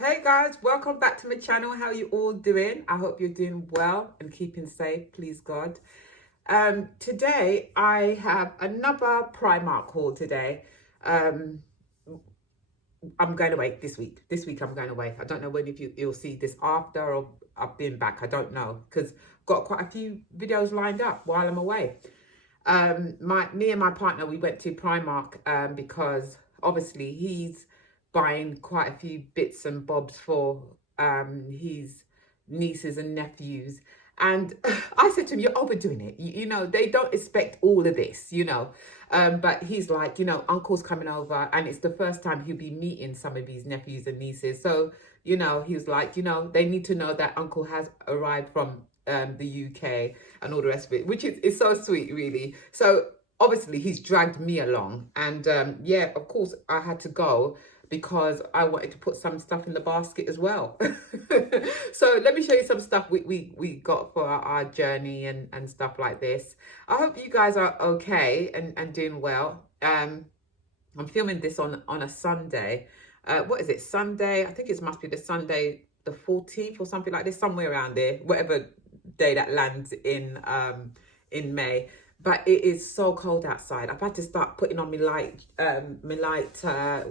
Hey guys, welcome back to my channel. How you all doing? I hope you're doing well and keeping safe, please God. Today I have another Primark haul today. Um, I'm going away this week. This week I'm going away. I don't know when if you'll see this after or I've been back. I don't know because I've got quite a few videos lined up while I'm away. Me and my partner, we went to Primark because obviously he's buying quite a few bits and bobs for his nieces and nephews. And I said to him, you're overdoing it. You know, they don't expect all of this, you know. But he's like, you know, uncle's coming over and it's the first time he'll be meeting some of his nephews and nieces. So, you know, he was like, you know, they need to know that uncle has arrived from the UK and all the rest of it, which is so sweet, really. So obviously he's dragged me along. And yeah, of course, I had to go because I wanted to put some stuff in the basket as well. So let me show you some stuff we got for our journey and stuff like this. I hope you guys are okay and doing well. I'm filming this on a Sunday. What is it? Sunday? I think it must be the Sunday the 14th or something like this, somewhere around there, whatever day that lands in May. But it is so cold outside. I've had to start putting on my light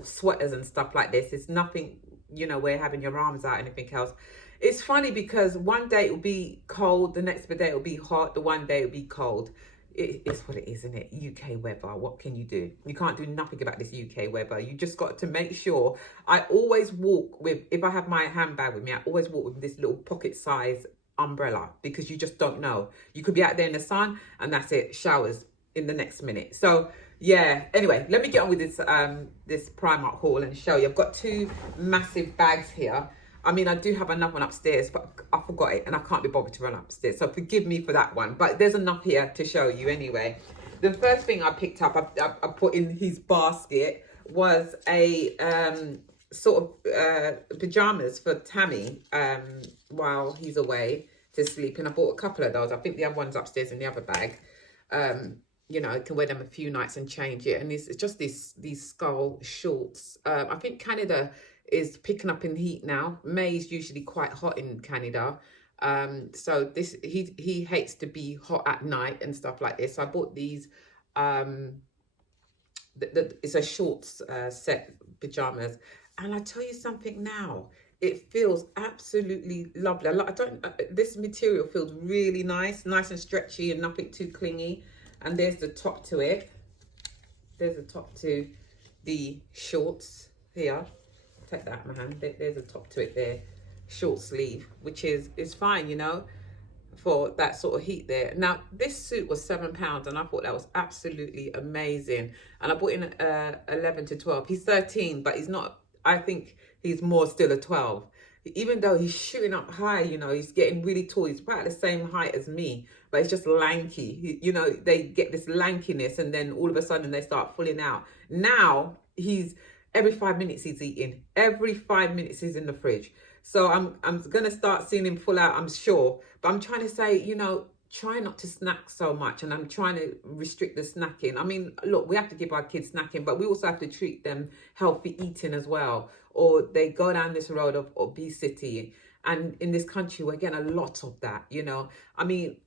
sweaters and stuff like this. It's nothing, you know, where having your arms out, anything else. It's funny because one day it'll be cold, the next day it'll be hot, the one day it'll be cold. It's what it is, isn't it? UK weather. What can you do? You can't do nothing about this UK weather. You just got to make sure. I always walk with, if I have my handbag with me, I always walk with this little pocket size umbrella because you just don't know. You could be out there in the sun and that's it, showers in the next minute. So yeah, anyway, let me get on with this this Primark haul and show you. I've got two massive bags here. I mean, I do have another one upstairs, but I forgot it and I can't be bothered to run upstairs. So forgive me for that one, but there's enough here to show you anyway. The first thing I picked up, I put in his basket was a sort of pajamas for Tammy while he's away to sleep. And I bought a couple of those. I think the other one's upstairs in the other bag. You know, I can wear them a few nights and change it. And it's just these skull shorts. I think Canada is picking up in heat now. May is usually quite hot in Canada. So this he hates to be hot at night and stuff like this. So I bought these it's a shorts set pajamas. And I tell you something now, it feels absolutely lovely. This material feels really nice and stretchy and nothing too clingy. And there's the top to it. There's the top to the shorts here. Take that out of my hand. There's a top to it there. Short sleeve, which is fine, you know, for that sort of heat there. Now, this suit was £7 and I thought that was absolutely amazing. And I bought in 11 to 12. He's 13, but he's not, I think he's more still a 12. Even though he's shooting up high, you know, he's getting really tall. He's about the same height as me, but he's just lanky. You know, they get this lankiness and then all of a sudden they start fulling out. Now, every 5 minutes he's eating. Every 5 minutes he's in the fridge. So I'm going to start seeing him full out, I'm sure. But I'm trying to say, you know, try not to snack so much. And I'm trying to restrict the snacking. I mean, look, we have to give our kids snacking, but we also have to treat them healthy eating as well. Or they go down this road of obesity. And in this country, we're getting a lot of that, you know. I mean,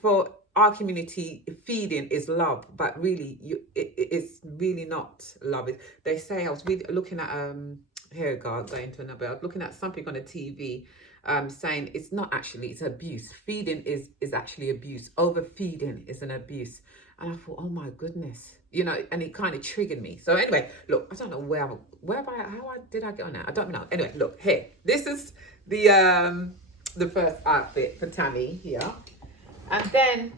for our community, feeding is love, but really, it's really not love. They say, I was really looking at, here we go, going to another, I was looking at something on the TV saying it's not actually, it's abuse. Feeding is actually abuse. Overfeeding is an abuse. And I thought, oh my goodness, you know, and it kind of triggered me. So anyway, look, I don't know how did I get on that? I don't know. Anyway, look, here, this is the first outfit for Tammy here. And then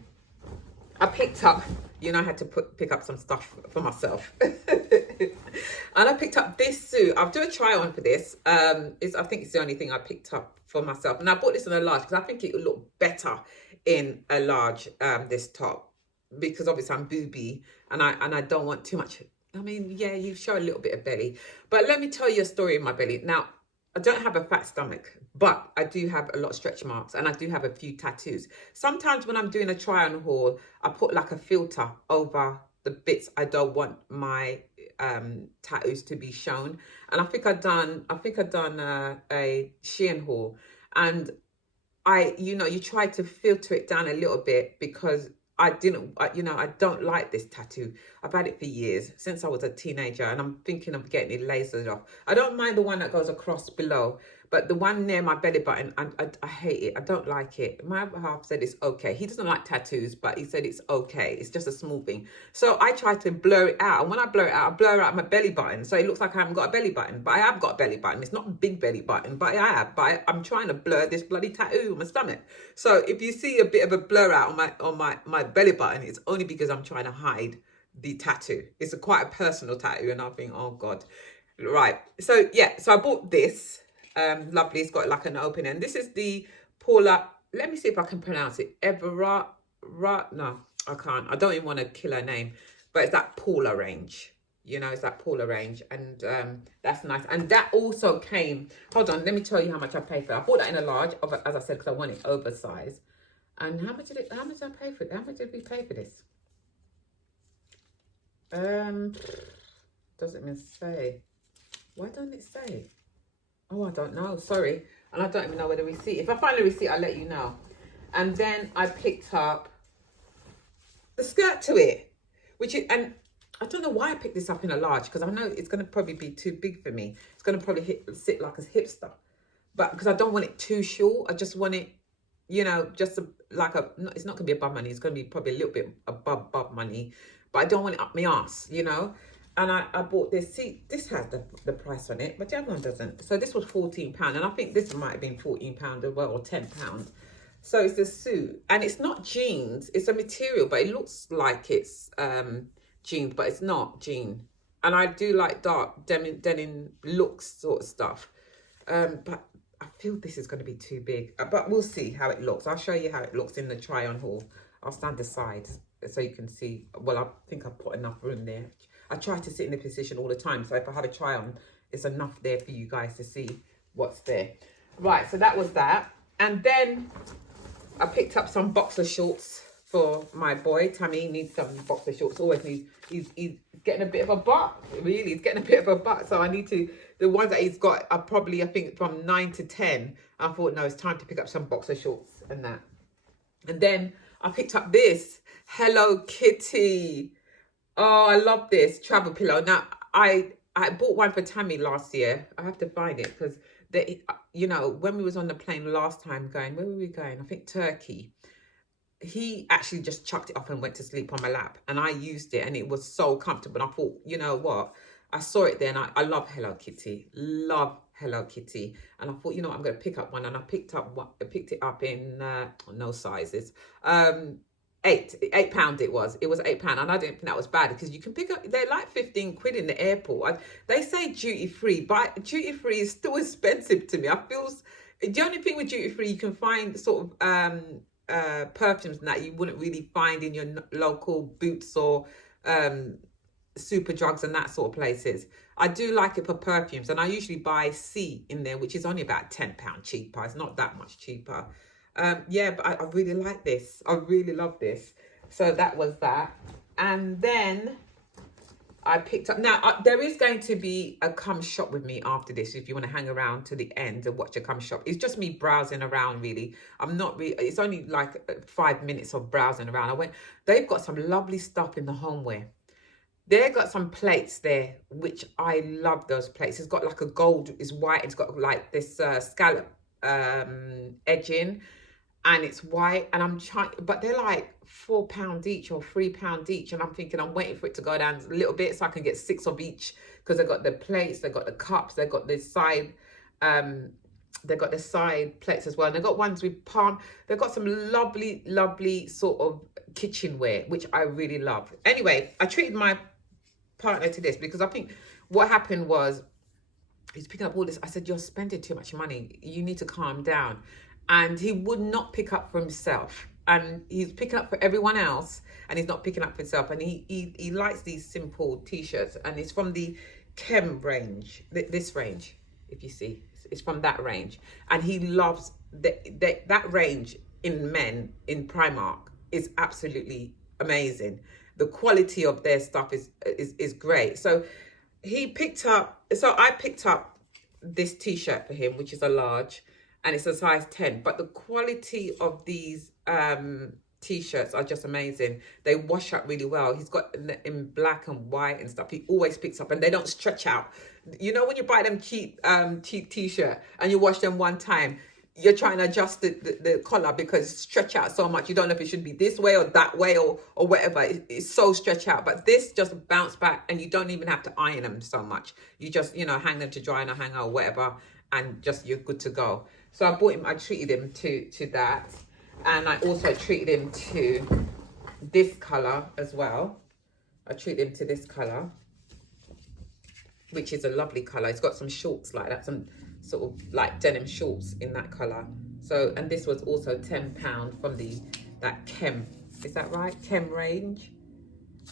I picked up, you know, I had to pick up some stuff for myself. And I picked up this suit. I'll do a try on for this. I think it's the only thing I picked up for myself. And I bought this in a large because I think it would look better in a large, this top. Because obviously I'm booby and I don't want too much. I mean, yeah, you show a little bit of belly. But let me tell you a story in my belly. Now, I don't have a fat stomach, but I do have a lot of stretch marks and I do have a few tattoos. Sometimes when I'm doing a try on haul, I put like a filter over the bits I don't want my tattoos to be shown. And I think I'd done a Shein haul, and you try to filter it down a little bit because I don't like this tattoo. I've had it for years, since I was a teenager, and I'm thinking of getting it lasered off. I don't mind the one that goes across below, but the one near my belly button, I hate it. I don't like it. My other half said it's okay. He doesn't like tattoos, but he said it's okay. It's just a small thing. So I try to blur it out. And when I blur it out, I blur out my belly button. So it looks like I haven't got a belly button. But I have got a belly button. It's not a big belly button, but I have. But I'm trying to blur this bloody tattoo on my stomach. So if you see a bit of a blur out on my belly button, it's only because I'm trying to hide the tattoo. It's quite a personal tattoo, and I think, oh God. Right. So yeah, so I bought this. Lovely. It's got like an open end. This is the Paula. Let me see if I can pronounce it. No, I can't. I don't even want to kill her name, but it's that Paula range. It's that Paula range, and that's nice. And that also came. Hold on, let me tell you how much I paid for it. I bought that in a large, as I said, because I want it oversized. And how much did I pay for it? How much did we pay for this? Doesn't even say. Why don't it say? Oh, I don't know. Sorry. And I don't even know where the receipt. If I find the receipt, I'll let you know. And then I picked up the skirt to it, and I don't know why I picked this up in a large, because I know it's going to probably be too big for me. It's going to probably sit like a hipster. But because I don't want it too short, I just want it, it's not going to be above money. It's going to be probably a little bit above money. But I don't want it up my ass, And I bought this. See, this has the price on it, but the other one doesn't. So this was £14. And I think this might have been £14 as well, or £10. So it's a suit. And it's not jeans. It's a material, but it looks like it's jeans, but it's not jean. And I do like dark denim looks sort of stuff. But I feel this is going to be too big. But we'll see how it looks. I'll show you how it looks in the try-on haul. I'll stand aside so you can see. Well, I think I've put enough room there. I try to sit in the position all the time. So if I have a try on, it's enough there for you guys to see what's there. Right, so that was that. And then I picked up some boxer shorts for my boy. Tammy needs some boxer shorts. Always needs. He's getting a bit of a butt. Really, he's getting a bit of a butt. So I need to, the ones that he's got are probably, I think, from 9 to 10. I thought, no, it's time to pick up some boxer shorts and that. And then I picked up this Hello Kitty. Oh, I love this travel pillow. Now, I bought one for Tammy last year. I have to find it because, when we was on the plane last time going, where were we going? I think Turkey. He actually just chucked it off and went to sleep on my lap. And I used it and it was so comfortable. And I thought, you know what? I saw it there and I love Hello Kitty. Love Hello Kitty. And I thought, I'm going to pick up one. And I picked it up in, no sizes. £8 it was £8, and I didn't think that was bad because you can pick up, they're like 15 quid in the airport. They say duty free, but duty free is still expensive to me. I feel the only thing with duty free, you can find sort of perfumes that you wouldn't really find in your local Boots or super drugs and that sort of places. I do like it for perfumes, and I usually buy C in there, which is only about £10 cheaper. It's not that much cheaper. Yeah, but I really like this. I really love this. So that was that. And then I picked up... Now, there is going to be a come shop with me after this, if you want to hang around to the end and watch a come shop. It's just me browsing around, really. I'm not really... It's only like 5 minutes of browsing around. They've got some lovely stuff in the homeware. They've got some plates there, which I love those plates. It's got like a gold, it's white. It's got like this scallop edging. And it's white, and I'm trying, but they're like £4 each or £3 each. And I'm thinking, I'm waiting for it to go down a little bit so I can get 6 of each, because they've got the plates, they've got the cups, they've got the side, plates as well. And they've got ones with palm. They've got some lovely sort of kitchenware, which I really love. Anyway, I treated my partner to this because I think what happened was he's picking up all this. I said, you're spending too much money. You need to calm down. And he would not pick up for himself, and he's picking up for everyone else, and he's not picking up for himself. And he likes these simple t-shirts, and it's from the Chem range, this range, if you see, it's from that range. And he loves that range in men in Primark is absolutely amazing. the quality of their stuff is great. So I picked up this t-shirt for him, which is a large, and it's a size 10. But the quality of these t-shirts are just amazing. They wash up really well. He's got in black and white and stuff. He always picks up, and they don't stretch out. You know, when you buy them cheap t-shirt and you wash them one time, you're trying to adjust the collar because it's stretch out so much. You don't know if it should be this way or that way or whatever. It's so stretched out. But this just bounce back, and you don't even have to iron them so much. You just, hang them to dry in a hanger or whatever, and just you're good to go. So I treated him to that. And I also treated him to this color as well. I treated him to this color, which is a lovely color. It's got some shorts like that, some sort of like denim shorts in that color. So, and this was also £10 from that Chem, is that right? Chem range,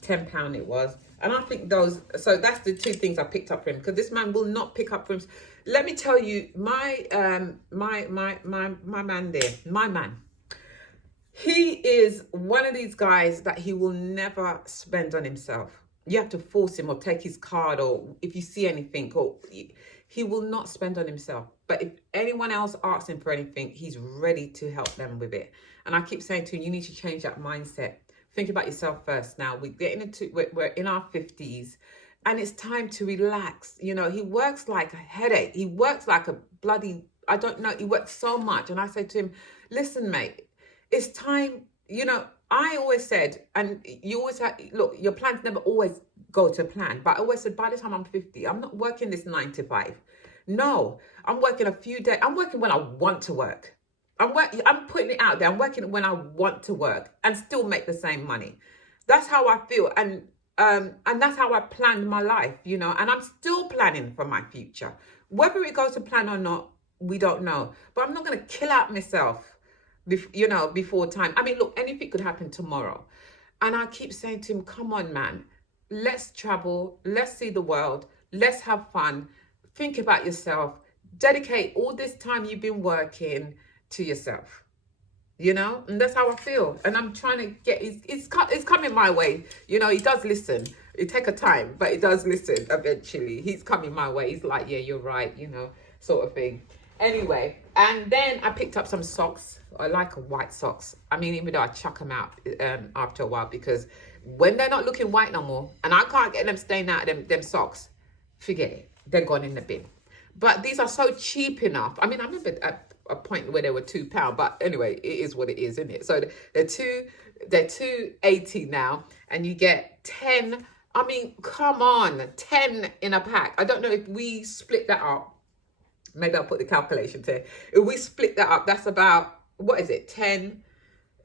£10 it was. And I think so that's the two things I picked up for him, because this man will not pick up for him. Let me tell you, my man, he is one of these guys that he will never spend on himself. You have to force him or take his card, or if you see anything, or he will not spend on himself. But if anyone else asks him for anything, he's ready to help them with it. And I keep saying to him, you need to change that mindset. Think about yourself first. Now we're in our 50s, and it's time to relax. He works like a headache. He works like a bloody, I don't know. He works so much. And I say to him, listen, mate, it's time, I always said, and you always have, look, your plans never always go to plan. But I always said, by the time I'm 50, I'm not working this 9 to 5. No, I'm working a few days. I'm working when I want to work. I'm putting it out there. I'm working when I want to work and still make the same money. That's how I feel. And that's how I planned my life, and I'm still planning for my future. Whether it goes to plan or not, we don't know. But I'm not going to kill out myself, before time. I mean, look, anything could happen tomorrow. And I keep saying to him, come on, man, let's travel. Let's see the world. Let's have fun. Think about yourself. Dedicate all this time you've been working to yourself, and that's how I feel. And I'm trying to get, it's coming my way. He does listen. It take a time, but he does listen eventually. He's coming my way. He's like, yeah, you're right, sort of thing. Anyway, and then I picked up some socks. I like white socks. I mean, even though I chuck them out after a while, because when they're not looking white no more, and I can't get them staying out of them socks, forget it. They're gone in the bin. But these are so cheap enough. I mean, I remember at a point where they were £2, but anyway, it is what it is, isn't it? So they're £2.80 now, and you get 10. I mean, come on, 10 in a pack. I don't know if we split that up. Maybe I'll put the calculation to it. If we split that up, that's about, what is it, 10?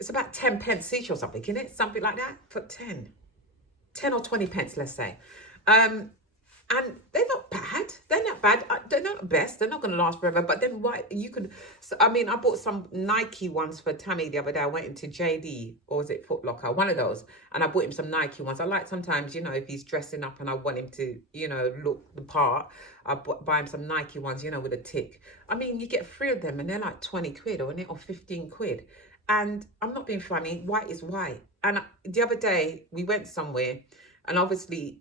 It's about 10 pence each or something, isn't it? Something like that for 10 or 20 pence, let's say. And they're not bad. They're not bad. They're not the best. They're not going to last forever. But then why you could? So, I mean, I bought some Nike ones for Tammy the other day. I went into JD, or was it Foot Locker? One of those. And I bought him some Nike ones. I like sometimes, if he's dressing up and I want him to, look the part, I buy him some Nike ones, with a tick. I mean, you get 3 of them and they're like 20 quid or 15 quid. And I'm not being funny. White is white. And the other day we went somewhere, and obviously,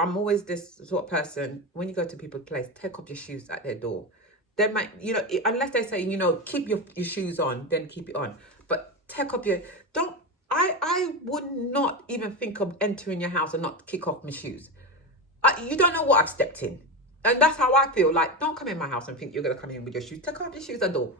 I'm always this sort of person, when you go to people's place, take off your shoes at their door. They might, unless they say, keep your shoes on, then keep it on. But take off I would not even think of entering your house and not kick off my shoes. You don't know what I've stepped in. And that's how I feel. Like, don't come in my house and think you're going to come in with your shoes. Take off your shoes at the door.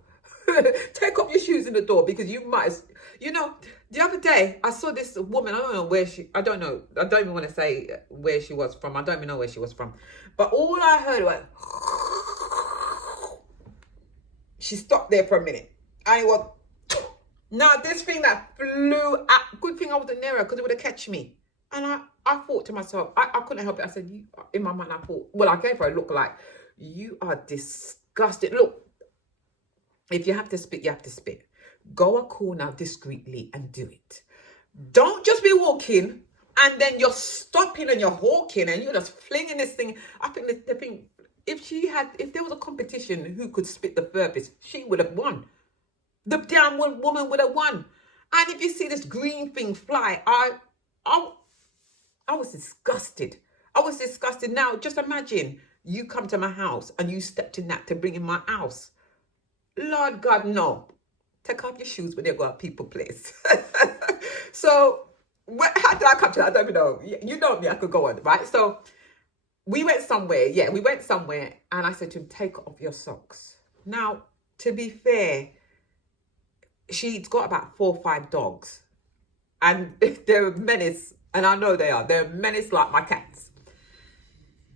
Take off your shoes in the door, because you might, the other day I saw this woman. I don't know. I don't even want to say where she was from. I don't even know where she was from. But all I heard was, she stopped there for a minute. And it was, now this thing that flew out, good thing I wasn't near her, because it would have catch me. And I thought to myself, I couldn't help it. I said, in my mind, I thought, well, I gave her a look like, you are disgusted. Look, if you have to spit, you have to spit. Go a corner discreetly and do it. Don't just be walking and then you're stopping and you're hawking and you're just flinging this thing. I think the thing, if there was a competition who could spit the furthest, she would have won. The damn woman would have won. And if you see this green thing fly, I was disgusted. I was disgusted. Now, just imagine you come to my house and you stepped in that to bring in my house. Lord God, no. Take off your shoes when you go to people place. So, how did I come to that? I don't even know. You know me, I could go on, right? So, we went somewhere. Yeah, we went somewhere. And I said to him, take off your socks. Now, to be fair, she's got about 4 or 5 dogs. And they're a menace. And I know they are. They're a menace like my cats.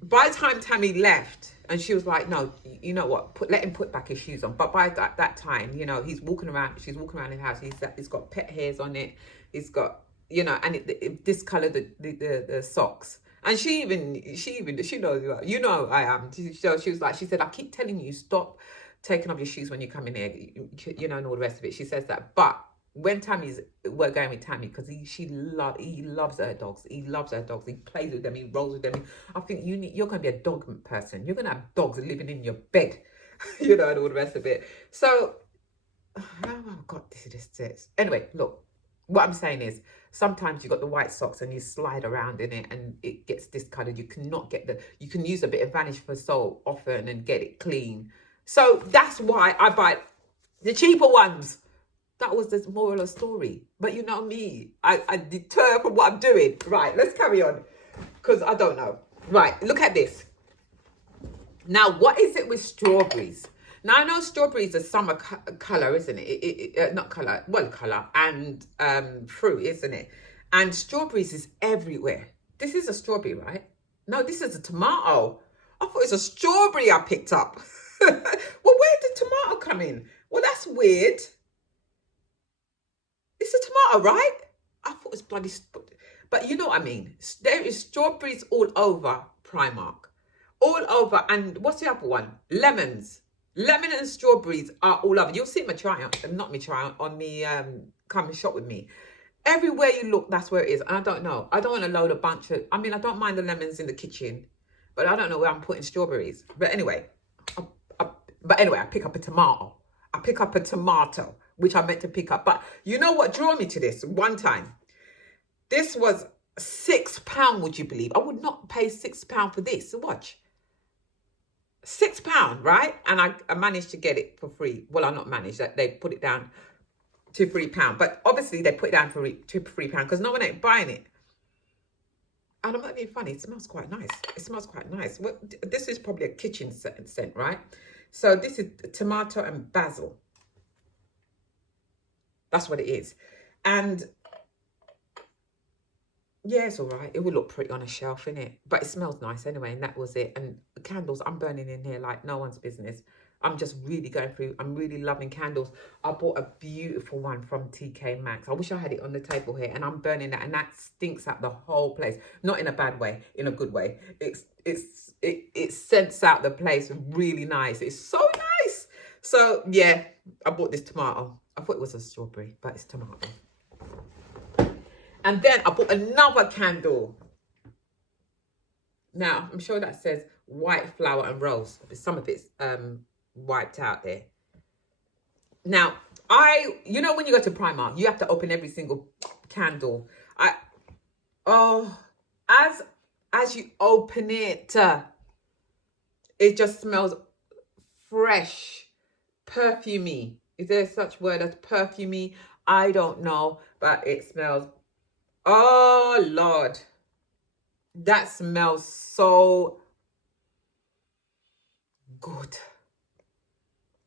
By the time Tammy left, and she was like, no, you know what, let him put back his shoes on. But by that time, you know, she's walking around his house. He's got pet hairs on it. He's got, you know, and it discolored the socks. And she knows, you know, I am. So she was like, she said, I keep telling you, stop taking off your shoes when you come in here, you know, and all the rest of it. She says that. But when we're going with Tammy, because he loves her dogs. He loves her dogs. He plays with them. He rolls with them. I think you're going to be a dog person. You're going to have dogs living in your bed, you know, and all the rest of it. So, oh God, this. Anyway, look, what I'm saying is, sometimes you got the white socks and you slide around in it and it gets discolored. You can use a bit of Vanish for so often and get it clean. So that's why I buy the cheaper ones. That was the moral of the story. But you know me, I deter from what I'm doing. Right, let's carry on. Because I don't know. Right, look at this. Now, what is it with strawberries? Now, I know strawberries are summer colour, isn't it? Not colour, well, colour and fruit, isn't it? And strawberries is everywhere. This is a strawberry, right? No, this is a tomato. I thought it was a strawberry I picked up. Well, where did tomato come in? Well, that's weird. It's a tomato, right? I thought it was bloody... But you know what I mean? There is strawberries all over Primark. All over. And what's the other one? Lemons. Lemon and strawberries are all over. You'll see it on me, come and shop with me. Everywhere you look, that's where it is. And I don't know. I don't want to load a bunch of... I mean, I don't mind the lemons in the kitchen. But I don't know where I'm putting strawberries. But anyway, I pick up a tomato. Which I meant to pick up. But you know what drew me to this one time? This was £6, would you believe? I would not pay £6 for this. So watch. £6, right? And I managed to get it for free. Well, I not managed. They put it down to £3. But obviously they put it down to £3 because no one ain't buying it. And I'm not being funny. It smells quite nice. Well, this is probably a kitchen scent, right? So this is tomato and basil. That's what it is. And yeah, it's all right. It will look pretty on a shelf, innit? But it smells nice anyway, and that was it. And the candles, I'm burning in here like no one's business. I'm just really going through, I'm really loving candles. I bought a beautiful one from TK Maxx. I wish I had it on the table here, and I'm burning that, and that stinks out the whole place. Not in a bad way, in a good way. It scents out the place really nice. It's so nice. So yeah, I bought this tomato. I thought it was a strawberry, but it's tomato. And then I bought another candle. Now, I'm sure that says white flower and rose. But some of it's wiped out there. Now, you know when you go to Primark, you have to open every single candle. As you open it, it just smells fresh, perfumey. Is there such word as perfumey? I don't know, but it smells... Oh, Lord. That smells so good.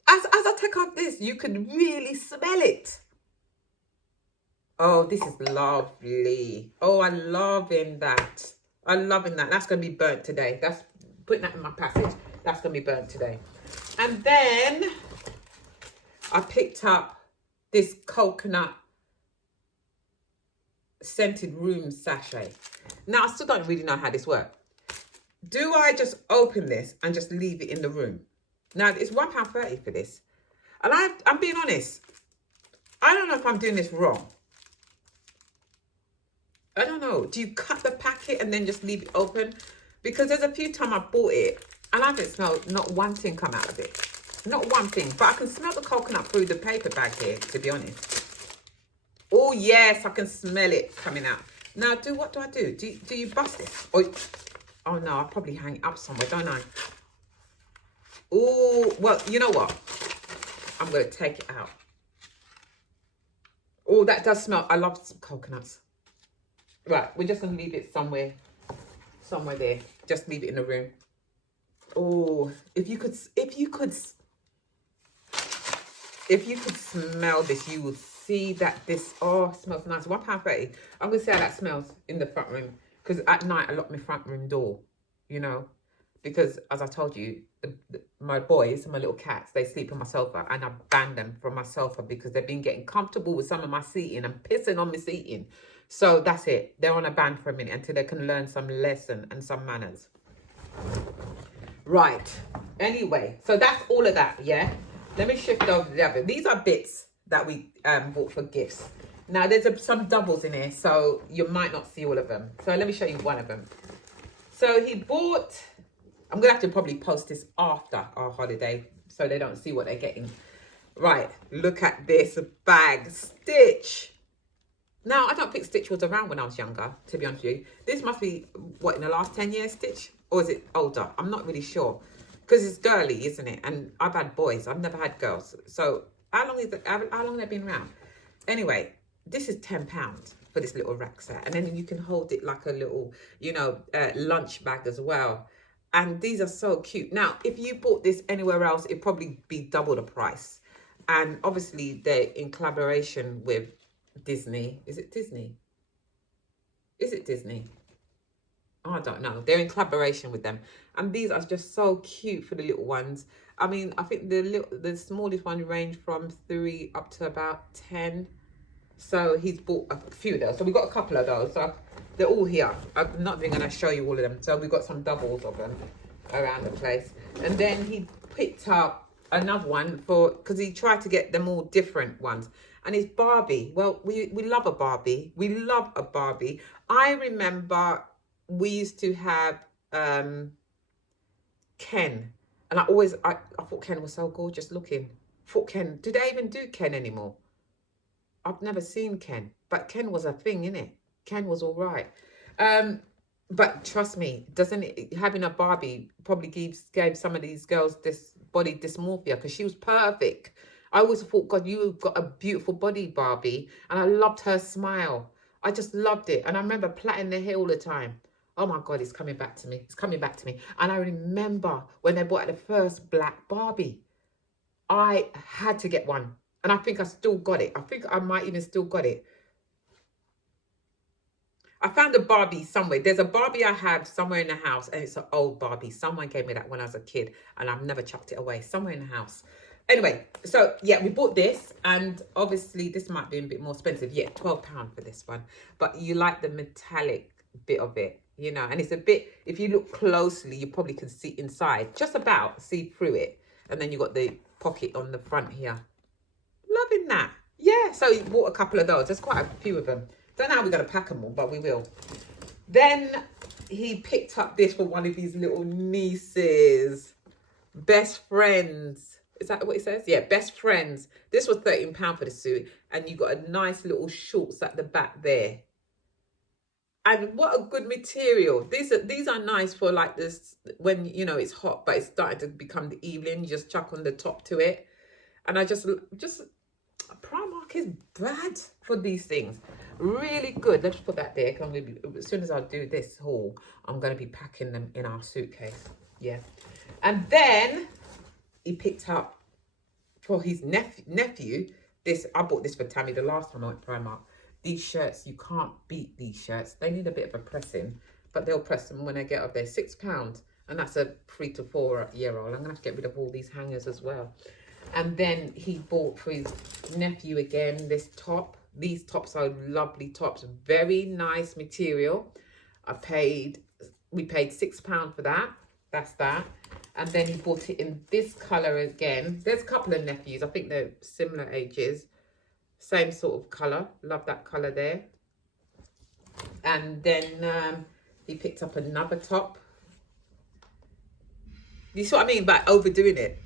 As I take off this, you can really smell it. Oh, this is lovely. Oh, I'm loving that. That's going to be burnt today. That's putting that in my passage. That's going to be burnt today. And then I picked up this coconut scented room sachet. Now, I still don't really know how this works. Do I just open this and just leave it in the room? Now, it's £1.30 for this. And I'm being honest. I don't know if I'm doing this wrong. I don't know. Do you cut the packet and then just leave it open? Because there's a few times I bought it and I haven't smelled not one thing come out of it. Not one thing. But I can smell the coconut through the paper bag here, to be honest. Oh, yes, I can smell it coming out. Now, what do I do? Do you bust it? Oh no, I'll probably hang it up somewhere, don't I? Oh, well, you know what? I'm going to take it out. Oh, that does smell. I love some coconuts. Right, we're just going to leave it somewhere there. Just leave it in the room. Oh, if you could smell this, you would see that this, oh, smells nice. £1.30. I'm going to see how that smells in the front room. Because at night, I lock my front room door, you know. Because, as I told you, my boys, my little cats, they sleep on my sofa. And I banned them from my sofa because they've been getting comfortable with some of my seating and pissing on my seating. So that's it. They're on a ban for a minute until they can learn some lesson and some manners. Right. Anyway, so that's all of that, yeah? Let me shift over to the other. These are bits that we bought for gifts. Now, there's some doubles in here, so you might not see all of them. So let me show you one of them. So he bought... I'm going to have to probably post this after our holiday so they don't see what they're getting. Right, look at this bag. Stitch. Now, I don't think Stitch was around when I was younger, to be honest with you. This must be, what, in the last 10 years, Stitch? Or is it older? I'm not really sure. Because it's girly, isn't it? And I've had boys. I've never had girls. So how long have they been around? Anyway, this is £10 for this little rack set. And then you can hold it like a little, you know, lunch bag as well. And these are so cute. Now, if you bought this anywhere else, it'd probably be double the price. And obviously, they're in collaboration with Disney. Is it Disney? Is it Disney? Oh, I don't know. They're in collaboration with them. And these are just so cute for the little ones. I mean, I think the smallest one range from 3 up to about 10. So he's bought a few of those. So we've got a couple of those. So they're all here. I'm not even going to show you all of them. So we've got some doubles of them around the place. And then he picked up another one because he tried to get them all different ones. And it's Barbie. Well, we love a Barbie. We love a Barbie. I remember we used to have Ken. And I thought Ken was so gorgeous looking. Do they even do Ken anymore? I've never seen Ken, but Ken was a thing, innit? Ken was all right. But trust me, having a Barbie probably gave some of these girls this body dysmorphia because she was perfect. I always thought, God, you've got a beautiful body, Barbie. And I loved her smile. I just loved it. And I remember plaiting their hair all the time. Oh my God, it's coming back to me. It's coming back to me. And I remember when they bought out the first black Barbie, I had to get one. And I think I still got it. I think I might even still got it. I found a Barbie somewhere. There's a Barbie I have somewhere in the house. And it's an old Barbie. Someone gave me that when I was a kid. And I've never chucked it away. Somewhere in the house. Anyway, so yeah, we bought this. And obviously this might be a bit more expensive. Yeah, £12 for this one. But you like the metallic bit of it, you know. And it's a bit, if you look closely, you probably can see inside. Just about see through it. And then you got the pocket on the front here. Loving that. Yeah, so he bought a couple of those. There's quite a few of them. Don't know how we're going to pack them all, but we will. Then he picked up this for one of his little nieces. Best friends. Is that what it says? Yeah, best friends. This was £13 for the suit. And you got a nice little shorts at the back there. And what a good material. These are nice for like this, when, you know, it's hot, but it's starting to become the evening. You just chuck on the top to it. And I just Primark is bad for these things. Really good. Let's put that there. As soon as I do this haul, I'm going to be packing them in our suitcase. Yeah. And then he picked up for his nephew this. I bought this for Tammy the last time I went to Primark. These shirts, you can't beat these shirts. They need a bit of a pressing, but they'll press them when they get up there. £6. And that's a 3 to 4 year old. I'm going to have to get rid of all these hangers as well. And then he bought for his nephew again this top. These tops are lovely tops. Very nice material. We paid £6 for that. That's that. And then he bought it in this colour again. There's a couple of nephews. I think they're similar ages. Same sort of colour. Love that colour there. And then he picked up another top. You see what I mean by overdoing it?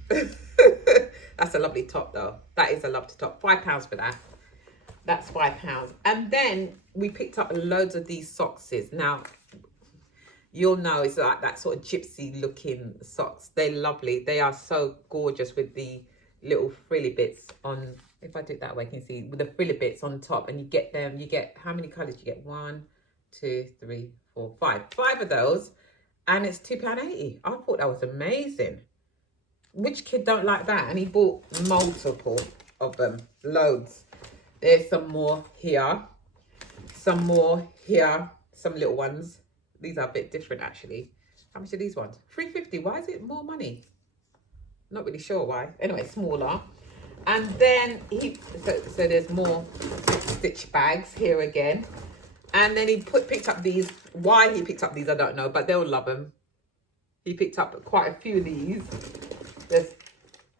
That's a lovely top though. That is a lovely top. £5 for that. That's £5. And then we picked up loads of these socks. Now, you'll know it's like that sort of gypsy looking socks. They're lovely. They are so gorgeous with the little frilly bits on. If I do it that way, you can see with the frilly bits on top, and you get them. You get, how many colours? You get 1, 2, 3, 4, 5. 5 of those, and it's £2.80. I thought that was amazing. Which kid don't like that? And he bought multiple of them, loads. There's some more here, some more here, some little ones. These are a bit different actually. How much are these ones? £3.50. Why is it more money? Not really sure why. Anyway, smaller. And then so there's more stitch bags here again. And then he picked up these. Why he picked up these, I don't know, but they'll love them. He picked up quite a few of these. There's,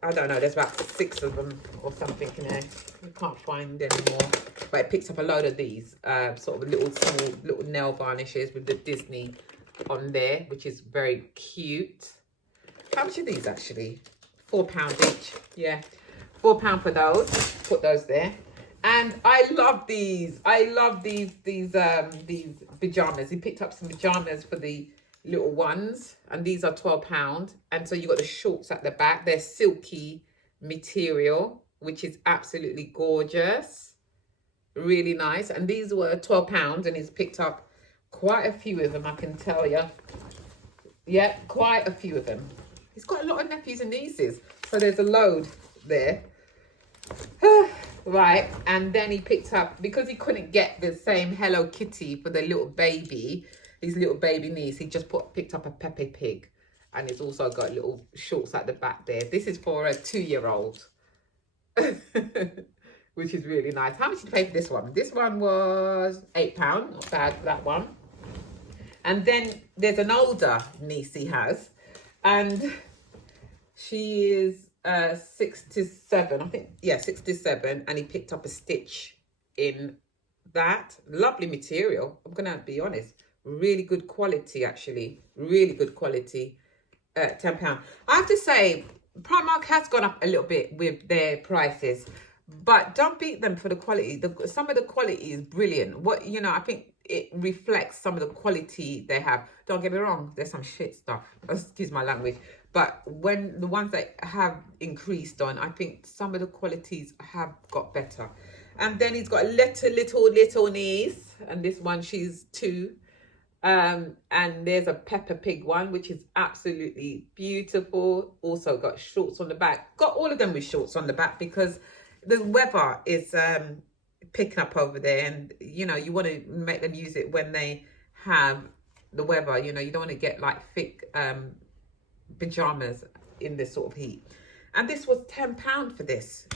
I don't know, there's about 6 of them or something in there. I can't find any more. But it picks up a load of these sort of little small little nail varnishes with the Disney on there, which is very cute. How much are these actually? £4 each. Yeah, £4 for those. Put those there. And I love these. I love these pajamas. He picked up some pajamas for the little ones, and these are £12. And so you got the shorts at the back. They're silky material, which is absolutely gorgeous. Really nice. And these were £12, and he's picked up quite a few of them, I can tell you. Yeah, quite a few of them. He's got a lot of nephews and nieces, so there's a load there. Right, and then he picked up, because he couldn't get the same Hello Kitty for the little baby, his little baby niece, he just picked up a Pepe Pig, and he's also got little shorts at the back there. This is for a 2-year-old, which is really nice. How much did you pay for this one? This one was £8, not bad, that one. And then there's an older niece he has, and she is 6 to 7, I think. Yeah, 6 to 7, and he picked up a stitch in that. Lovely material, I'm gonna be honest. Really good quality, actually. Really good quality. £10. I have to say, Primark has gone up a little bit with their prices, but don't beat them for the quality. Some of the quality is brilliant. I think it reflects some of the quality they have. Don't get me wrong, there's some shit stuff. Excuse my language. But when the ones that have increased on, I think some of the qualities have got better. And then he's got a little niece, and this one, she's 2. And there's a Peppa Pig one, which is absolutely beautiful. Also got shorts on the back. Got all of them with shorts on the back because the weather is picking up over there, and you want to make them use it when they have the weather. You don't want to get like thick pajamas in this sort of heat. And this was £10 for this,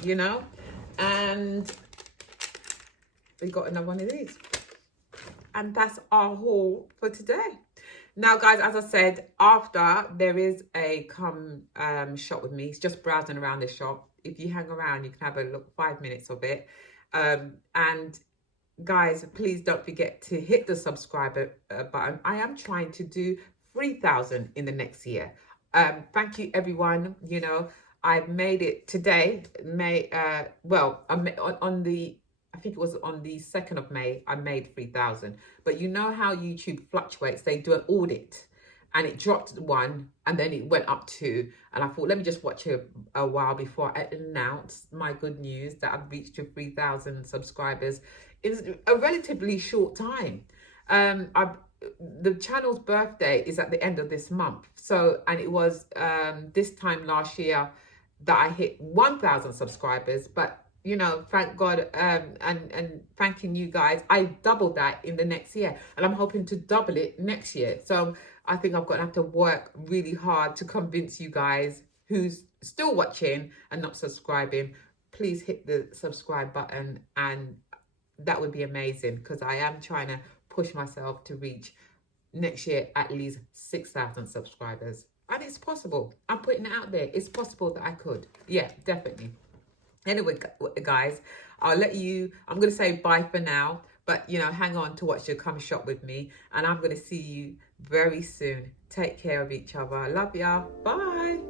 and we got another one of these. And that's our haul for today. Now, guys, as I said, after there is a come shop with me. It's just browsing around the shop. If you hang around, you can have a look, 5 minutes of it. And guys, please don't forget to hit the subscribe button. I am trying to do 3,000 in the next year. Thank you, everyone. I've made it today. I think it was on the 2nd of May, I made 3,000. But you know how YouTube fluctuates. They do an audit, and it dropped 1, and then it went up 2. And I thought, let me just watch it a while before I announce my good news that I've reached to 3,000 subscribers in a relatively short time. The channel's birthday is at the end of this month. And it was this time last year that I hit 1,000 subscribers. But thank God, and thanking you guys, I doubled that in the next year, and I'm hoping to double it next year. So I think I'm going to have to work really hard to convince you guys who's still watching and not subscribing. Please hit the subscribe button, and that would be amazing, because I am trying to push myself to reach next year at least 6,000 subscribers. And it's possible. I'm putting it out there. It's possible that I could. Yeah, definitely. Anyway, guys, I'm going to say bye for now, but, hang on to watch you come shop with me, and I'm going to see you very soon. Take care of each other. I love y'all. Bye.